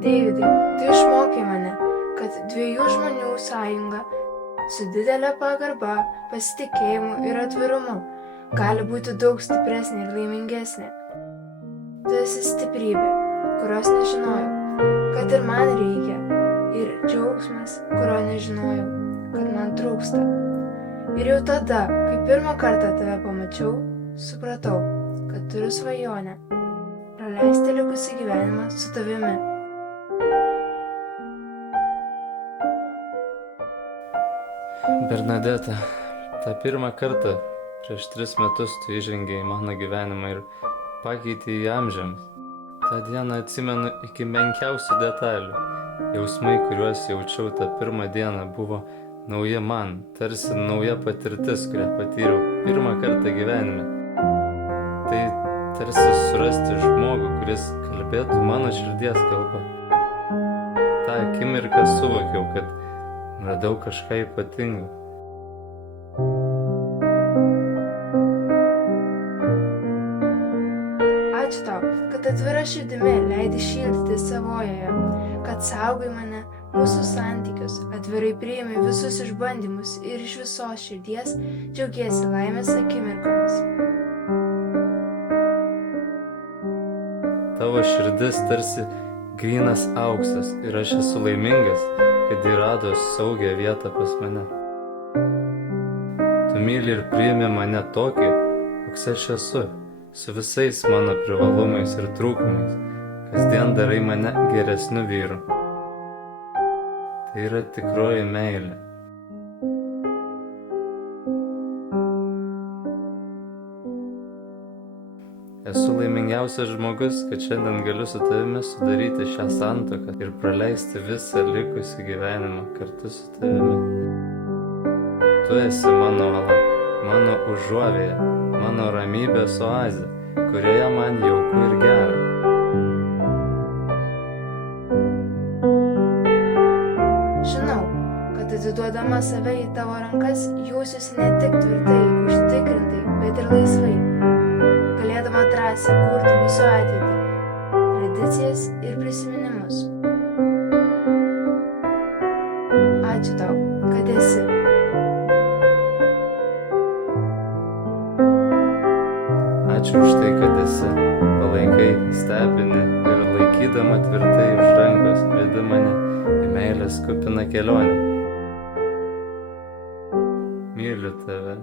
Deividai, tu išmokei mane, kad dviejų žmonių sąjunga su didelė pagarba, pasitikėjimu ir atvirumu gali būti daug stipresnė ir laimingesnė. Tu esi stiprybė, kurios nežinojau, kad ir man reikia, ir džiaugsmas, kurio nežinojau, kad man trūksta. Ir jau tada, kai pirmą kartą tave pamačiau, supratau, kad turiu svajonę praleisti likusį gyvenimą su tavimi. Bernadeta, tą pirmą kartą prieš 3 metus tu įžengei į mano gyvenimą ir pakeitei į amžiams. Ta diena atsimenu iki menkiausių detalių. Jausmai, kuriuos jaučiau tą pirmą dieną, buvo nauja man, tarsi nauja patirtis, kurią patyriau pirmą kartą gyvenime. Tai tarsi surasti žmogų, kuris kalbėtų mano širdies kalba. Ta akimirką suvokiau, kad radau kažką ypatingo. Ačiū tau, kad atvira širdimi leidi šildyti savojoje, kad saugai mane, mūsų santykius, atvirai priimi visus išbandymus ir iš visos širdies džiaugiesi laimės akimirkomis. Tavo širdis tarsi grynas auksas ir aš esu laimingas, kad ji rado saugią vietą pas mane. Tu myli ir priimi mane tokį, koks aš esu, su visais mano privalumais ir trūkumais. Kasdien darai mane geresniu vyru. Tai yra tikroji meilė. Esu laimingiausias žmogus, kad šiandien galiu su tavimi sudaryti šią santuoką ir praleisti visą likusį gyvenimą kartu su tavimi. Tu esi mano uola, mano užuovėja, mano ramybės oazė, kurioje man jauku ir gera. Žinau, kad atiduodama save į tavo rankas jausiuosi ne tik tvirtai, užtikrintai, bet ir laisvai, galėdama drąsiai kurti mūsų ateitį, tradicijas ir prisiminimus. Ačiū tau, kad esi. Ačiū už tai, kad esi, palaikai, stebini ir laikydama tvirtai už rankos vedi mane į meilės kupiną kelionę. Myliu tave.